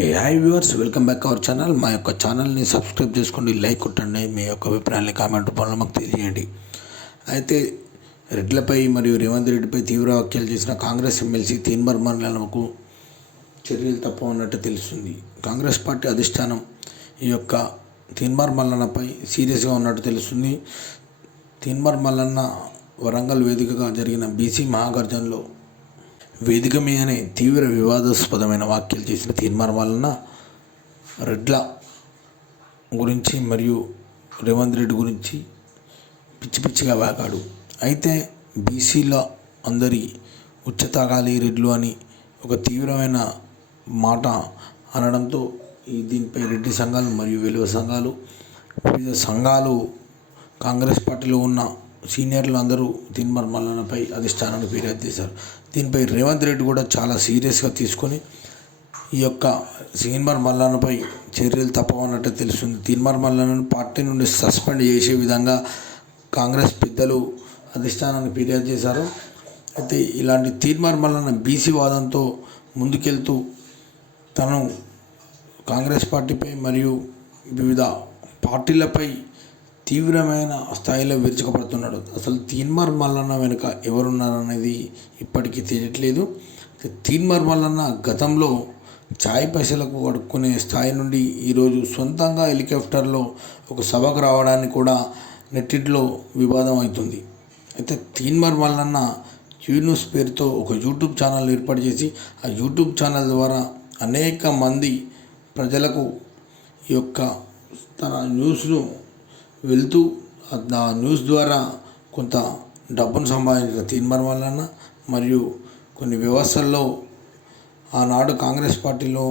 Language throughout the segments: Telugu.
Hi viewers, welcome back our channel. మా యొక్క ఛానల్ని సబ్స్క్రైబ్ చేసుకోండి, లైక్ కొట్టండి, మీ యొక్క అభిప్రాయాన్ని కామెంట్ రూపంలో మాకు తెలియజేయండి. అయితే రెడ్లపై మరియు రేవంత్ రెడ్డిపై తీవ్ర వ్యాఖ్యలు చేసిన కాంగ్రెస్ ఎమ్మెల్సీ తీన్మార్ మల్లన్నకు చర్యలు తప్పవన్నట్టు తెలుస్తుంది. కాంగ్రెస్ పార్టీ అధిష్టానం ఈ యొక్క తీన్మార్ మల్లన్నపై సీరియస్గా ఉన్నట్టు తెలుస్తుంది. తీన్మార్ మల్లన్న వరంగల్ వేదికగా జరిగిన బీసీ మహాగర్జనలో వేదిక మీదనే తీవ్ర వివాదాస్పదమైన వ్యాఖ్యలు చేసిన తీన్మార్ మల్లన్న రెడ్ల గురించి మరియు రేవంత్ రెడ్డి గురించి పిచ్చిగా వాగాడు. అయితే బీసీల అందరి ఉచ్చతాగాలి రెడ్లు అని ఒక తీవ్రమైన మాట అనడంతో దీనిపై రెడ్డి సంఘాలు మరియు వెలువ సంఘాలు, వివిధ సంఘాలు, కాంగ్రెస్ పార్టీలో ఉన్న సీనియర్లు అందరూ తీన్మార్ మల్లన్నపై అధిష్టానాన్ని ఫిర్యాదు చేశారు. దీనిపై రేవంత్ రెడ్డి కూడా చాలా సీరియస్గా తీసుకొని ఈ యొక్క తీన్మార్ మల్లన్నపై చర్యలు తప్పవన్నట్టు తెలుస్తుంది. తీన్మార్ మల్లన్నను పార్టీ నుండి సస్పెండ్ చేసే విధంగా కాంగ్రెస్ పెద్దలు అధిష్టానాన్ని ఫిర్యాదు చేశారు. అయితే ఇలాంటి తీన్మార్ మల్లన్న బీసీ వాదంతో ముందుకెళ్తూ తను కాంగ్రెస్ పార్టీపై మరియు వివిధ పార్టీలపై తీవ్రమైన స్థాయిలో విరుచుకుపడుతున్నాడు. అసలు తీన్మార్ మల్లన్న వెనుక ఎవరున్నారనేది ఇప్పటికీ తెలియట్లేదు. తీన్మార్ మల్లన్న గతంలో చాయ్ పైసలకు అడుక్కునే స్థాయి నుండి ఈరోజు సొంతంగా హెలికాప్టర్లో ఒక సభకు రావడానికి కూడా నెట్టింట్లో వివాదం అవుతుంది. అయితే తీన్మార్ మల్లన్న న్యూస్ పేరుతో ఒక యూట్యూబ్ ఛానల్ ఏర్పాటు చేసి ఆ యూట్యూబ్ ఛానల్ ద్వారా అనేక మంది ప్రజలకు ఈ యొక్క తన న్యూస్ను వెళ్తూ ఆ న్యూస్ ద్వారా కొంత డబ్బును సంపాదించిన తీన్మార్ మల్లన్న మరియు కొన్ని వ్యవస్థల్లో ఆనాడు కాంగ్రెస్ పార్టీలో,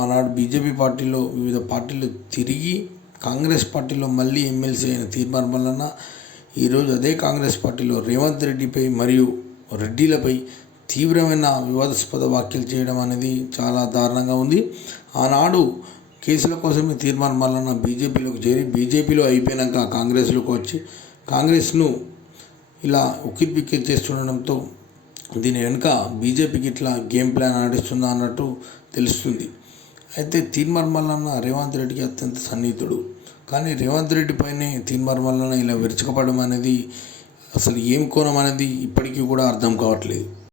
ఆనాడు బీజేపీ పార్టీలో, వివిధ పార్టీలు తిరిగి కాంగ్రెస్ పార్టీలో మళ్ళీ ఎమ్మెల్సీ అయిన తీన్మార్ మల్లన్న ఈరోజు అదే కాంగ్రెస్ పార్టీలో రేవంత్ రెడ్డిపై మరియు రెడ్డిలపై తీవ్రమైన వివాదాస్పద వ్యాఖ్యలు చేయడం అనేది చాలా దారుణంగా ఉంది. ఆనాడు కేసుల కోసమే తీన్మార్ మల్లన్న బీజేపీలోకి చేరి బీజేపీలో అయిపోయాక కాంగ్రెస్లోకి వచ్చి కాంగ్రెస్ను ఇలా ఉక్కిరిబిక్కిరి చేస్తుండడంతో దీని వెనుక బీజేపీకి ఇట్లా గేమ్ ప్లాన్ ఆడిస్తుందా అన్నట్టు తెలుస్తుంది. అయితే తీన్మార్ మల్లన్న రేవంత్ రెడ్డికి అత్యంత సన్నిహితుడు. కానీ రేవంత్ రెడ్డి పైనే తీన్మార్ మల్లన్న ఇలా విరుచుకుపడడం అనేది అసలు ఏం కోణం అనేది ఇప్పటికీ కూడా అర్థం కావట్లేదు.